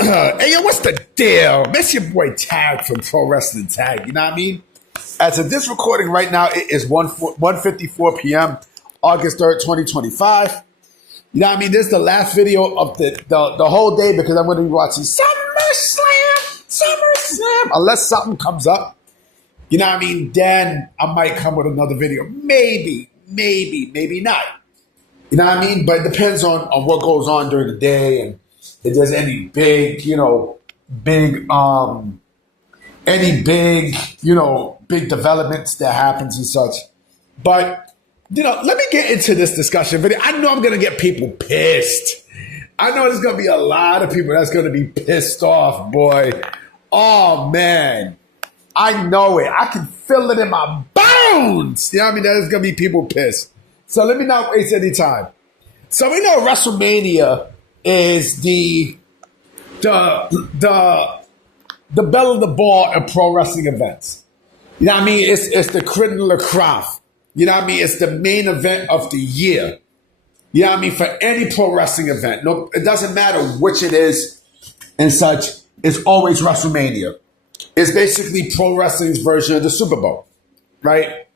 Hey, yo, what's the deal? That's your boy Tag from Pro Wrestling Tag. You know what I mean? As of this recording right now, it is 1:54 p.m., August 3rd, 2025. You know what I mean? This is the last video of the whole day because I'm going to be watching SummerSlam, unless something comes up. You know what I mean? Then I might come with another video. Maybe not. You know what I mean? But it depends on what goes on during the day and if there's any big developments that happens and such. But, let me get into this discussion video. I know I'm going to get people pissed. I know there's going to be a lot of people that's going to be pissed off, boy. Oh, man. I know it. I can feel it in my bones. You know what I mean? There's going to be people pissed. So let me not waste any time. So we know WrestleMania is the belle of the ball in pro wrestling events. You know what I mean? It's the creme de la creme. You know what I mean? It's the main event of the year. You know what I mean? For any pro wrestling event. No, it doesn't matter which it is and such. It's always WrestleMania. It's basically pro wrestling's version of the Super Bowl, right?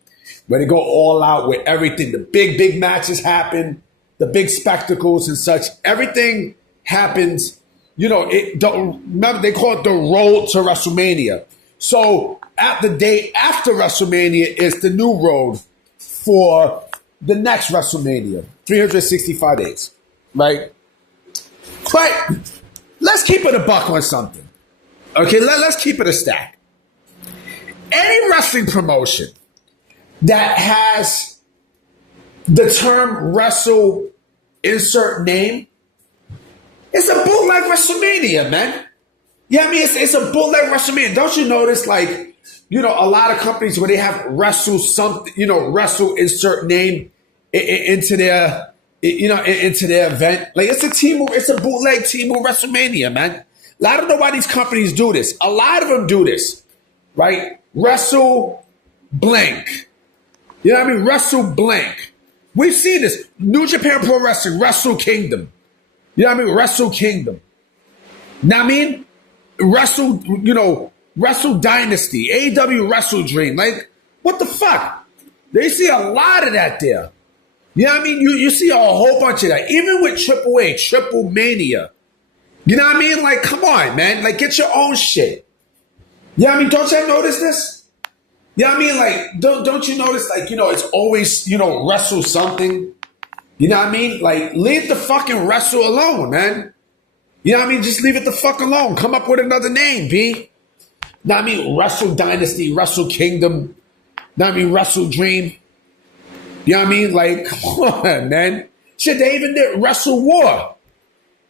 Where they go all out with everything. The big matches happen. The big spectacles and such. Everything happens. Remember, they call it the road to WrestleMania. So at the day after WrestleMania is the new road for the next WrestleMania. 365 days, right? But let's keep it a buck on something. Okay, let's keep it a stack. Any wrestling promotion that has the term wrestle insert name, it's a bootleg WrestleMania, man. Yeah, I mean, it's a bootleg WrestleMania. Don't you notice, a lot of companies where they have wrestle something, wrestle insert name into their, into their event. It's a bootleg team of WrestleMania, man. A lot of nobody's companies do this. A lot of them do this, right? Wrestle blank. You know what I mean? Wrestle blank. We've seen this. New Japan Pro Wrestling, WrestleKingdom. You know what I mean? WrestleKingdom. Now I mean? Wrestle Dynasty, AEW WrestleDream. What the fuck? They see a lot of that there. You know what I mean? You see a whole bunch of that. Even with AAA, Triple Mania. You know what I mean? Come on, man. Get your own shit. You know what I mean? Don't y'all notice this? You know what I mean? Don't you notice, it's always, wrestle something? You know what I mean? Leave the fucking wrestle alone, man. You know what I mean? Just leave it the fuck alone. Come up with another name, B. You know what I mean? Wrestle Dynasty, WrestleKingdom. You know what I mean? WrestleDream. You know what I mean? Come on, man. Shit, they even did Wrestle War.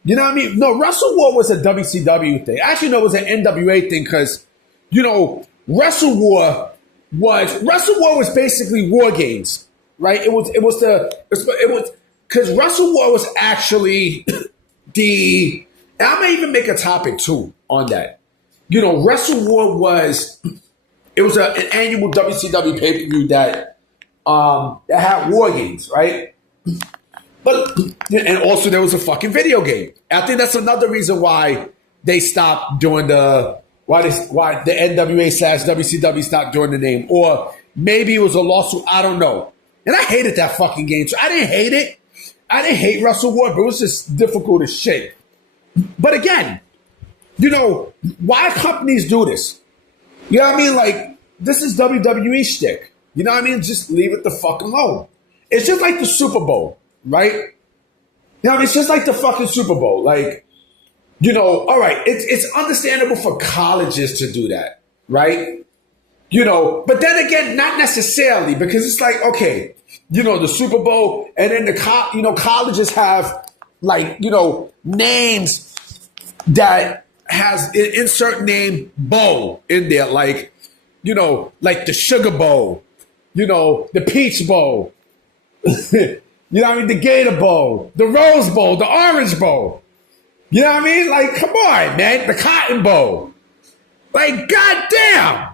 You know what I mean? No, Wrestle War was a WCW thing. Actually, no, it was an NWA thing because, Wrestle War was basically war games, right? It was because Wrestle War was actually and I may even make a topic too on that. Wrestle War was an annual WCW pay-per-view that had war games, right? But and also there was a fucking video game. I think that's another reason why they stopped doing why the NWA/WCW stopped doing the name. Or maybe it was a lawsuit. I don't know. And I hated that fucking game. So I didn't hate it. I didn't hate Wrestle War, but it was just difficult as shit. But again, why companies do this? You know what I mean? This is WWE shtick. You know what I mean? Just leave it the fuck alone. It's just like the Super Bowl, right? You know what I mean? It's just like the fucking Super Bowl. All right, it's understandable for colleges to do that, right? But then again, not necessarily, because it's okay, the Super Bowl, and then the colleges have names that has insert name bowl in there, like the Sugar Bowl, the Peach Bowl, you know what I mean, the Gator Bowl, the Rose Bowl, the Orange Bowl. You know what I mean? Come on, man. The Cotton Bowl. goddamn.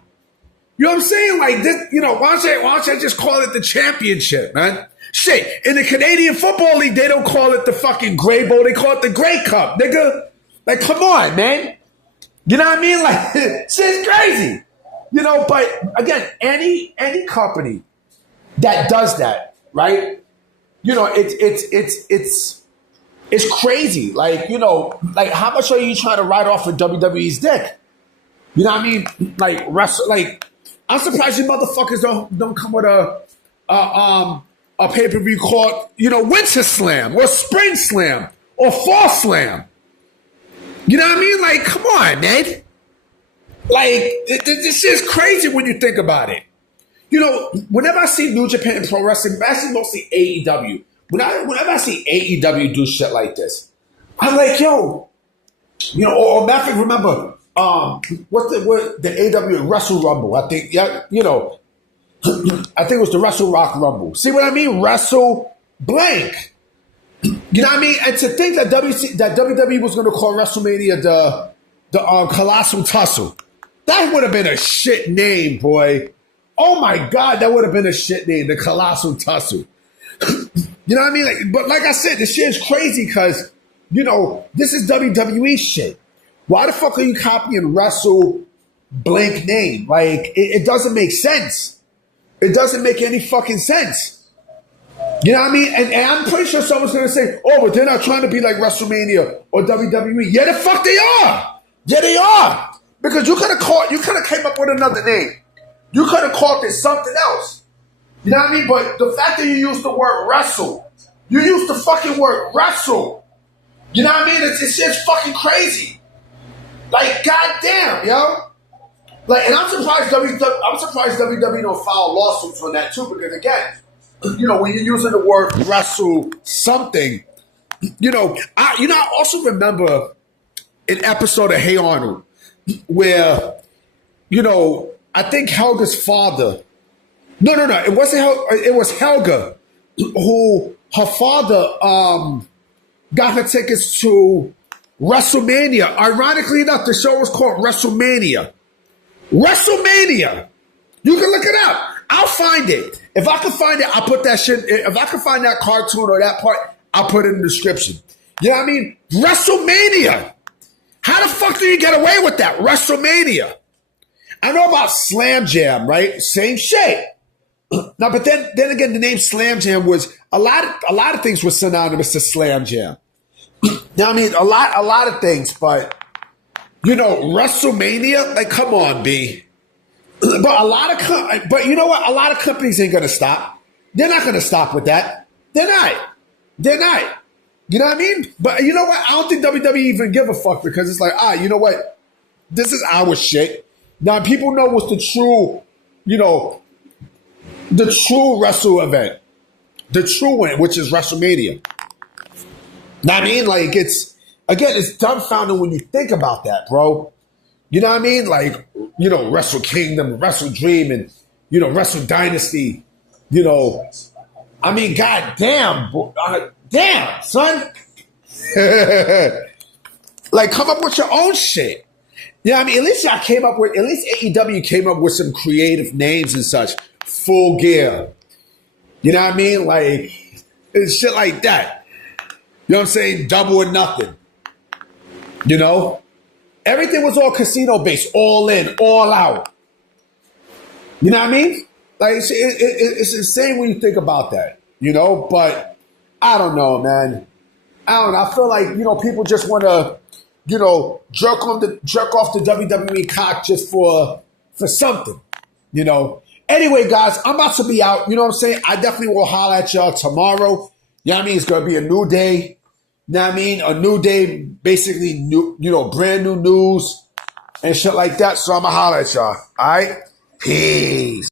You know what I'm saying? This, why don't I just call it the championship, man? Shit, in the Canadian Football League, they don't call it the fucking Grey Bowl. They call it the Grey Cup, nigga. Like, come on, man. You know what I mean? Like, shit's crazy. You know, but again, any company that does that, right? You know, it's crazy. Like, you know, like how much are you trying to write off of WWE's dick? You know what I mean? Like, I'm surprised you motherfuckers don't come with a pay-per-view called, you know, Winter Slam or Spring Slam or Fall Slam. You know what I mean? Like, come on, man. Like, this shit's crazy when you think about it. You know, whenever I see New Japan Pro Wrestling, actually mostly AEW, whenever I see AEW do shit like this, I'm like, yo, you know, or matter of fact, remember, what the AEW Wrestle Rumble? I think, yeah, you know, I think it was the Wrestle Rock Rumble. See what I mean? Wrestle blank. You know what I mean? And to think that WWE was going to call WrestleMania the Colossal Tussle, that would have been a shit name, boy. Oh my God, that would have been a shit name, the Colossal Tussle. You know what I mean? Like, but like I said, this shit is crazy because, you know, this is WWE shit. Why the fuck are you copying Wrestle blank name? Like, it doesn't make sense. It doesn't make any fucking sense. You know what I mean? And I'm pretty sure someone's going to say, oh, but they're not trying to be like WrestleMania or WWE. Yeah, the fuck they are. Yeah, they are. Because you could have came up with another name. You could have called it something else. You know what I mean? But the fact that you used the word wrestle, you used the fucking word wrestle. You know what I mean? It's just fucking crazy. Like, goddamn, yo. Like, and I'm surprised WWE don't file lawsuits on that too, because again, you know, when you're using the word wrestle something, you know, I also remember an episode of Hey Arnold where, you know, I think Helga's father, no, it wasn't Helga, it was Helga, who, her father got her tickets to WrestleMania. Ironically enough, the show was called WrestleMania. WrestleMania. You can look it up. I'll find it. If I can find it, I'll put that shit. If I can find that cartoon or that part, I'll put it in the description. You know what I mean? WrestleMania. How the fuck do you get away with that? WrestleMania. I know about Slam Jam, right? Same shit. Now, but then again, the name Slam Jam was a lot of things were synonymous to Slam Jam. Now, I mean, a lot of things, but you know, WrestleMania, like, come on, B. But you know what? A lot of companies ain't gonna stop. They're not gonna stop with that. They're not. You know what I mean? But you know what? I don't think WWE even give a fuck because it's like, you know what? This is our shit. Now people know what's the true, you know, the true wrestle event, the true one, which is WrestleMania. Know what I mean? Like, it's dumbfounding when you think about that, bro. You know what I mean? Like, you know, WrestleKingdom, WrestleDream, and, you know, Wrestle Dynasty, you know. I mean, goddamn, damn, son. Like, come up with your own shit. You know what I mean? At least AEW came up with some creative names and such. Full Gear. You know what I mean? Like, it's shit like that. You know what I'm saying? Double or Nothing. You know? Everything was all casino based, all in, all out. You know what I mean? Like, it's insane when you think about that, you know? But I don't know, man. I don't know. I feel like, you know, people just want to, you know, jerk off the WWE cock just for something, you know? Anyway, guys, I'm about to be out. You know what I'm saying? I definitely will holler at y'all tomorrow. You know what I mean? It's going to be a new day. You know what I mean? A new day, basically, new, you know, brand new news and shit like that. So I'm going to holler at y'all. All right? Peace.